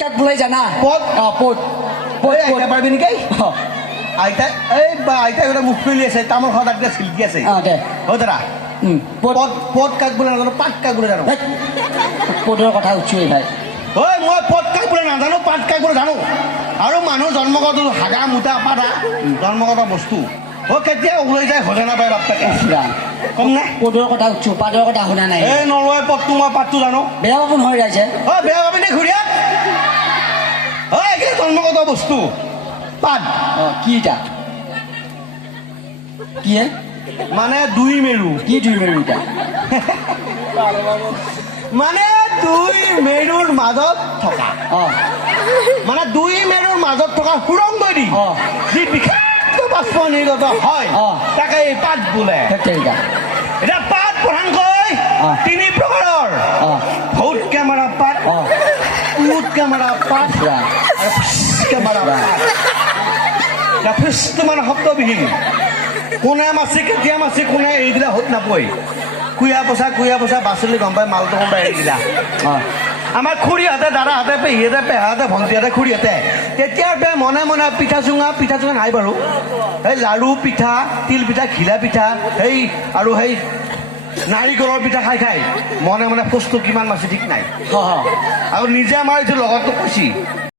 কাক বোলাই জানা পদ পদ পদ আইতা পারবি নাকি আইতা এই বা আইতা ওটা মুখ ফেলি আছে তামর খাওয়া ডাক্তার সিল্কি আছে দে ও দাদা পদ পদ পদ কাক বলে না জানো পাট কাক বলে জানো পদৰ কথা উঠিয়ে ভাই ঐ মই পদ কাক বলে নাজানো পাট কাক বলে জানো আৰু মানুহ জন্মগত হাগা মুতা পাতা জন্মগত বস্তু ও কেতিয়া ওলাই যায় খোজা নাপায় বাপ্পাকে কম নে পদৰ কথা উঠছো পাদৰ কথা শুনা নাই এই নলয় পদটো মই পাতটো জানো বেয়া পাব নহয় ৰাইজে ও বেয়া পাবি নে ঘূৰিয়া ঐ কি জন্মগত বস্তু পাত কি এটা কি মানে দুই মেৰু কি দুই মেৰু এটা মানে দুই মেৰুৰ মাজত থকা মানে দুই মেৰুৰ মাজত থকা সুৰংগ দি যি বিষাক্ত বাষ্প নিৰ্গত হয় তাকে এই পাত বোলে এতিয়া পাত প্ৰধানকৈ তিনি প্ৰকাৰৰ ভৌতকে মাৰা পাত উটকে মাৰা পাত আৰু ফুচকে মাৰা পাত ফুচটো মানে শব্দবিহীন কোনে মাছি কেতিয়া মাছি কোনে এৰি দিলে হত নাপয় কুয়া পইচা বাচলি গম পাই মালটো গম পাই এৰি দিলা আমাৰ খুৰীহঁতে দাদাহঁতে পেহীহঁতে পেহাহঁতে ভণ্টিহঁতে খুৰীহঁতে তেতিয়াৰ পৰা মনে মনে পিঠা চুঙা নাই বাৰু এই লাড়ু পিঠা তিল পিঠা ঘিলা পিঠা সেই আৰু সেই নাৰিকলৰ পিঠা খাই মনে মনে ফচটো কিমান মাছি ঠিক নাই আৰু নিজে আমাৰ এইটো লগতো কৈছি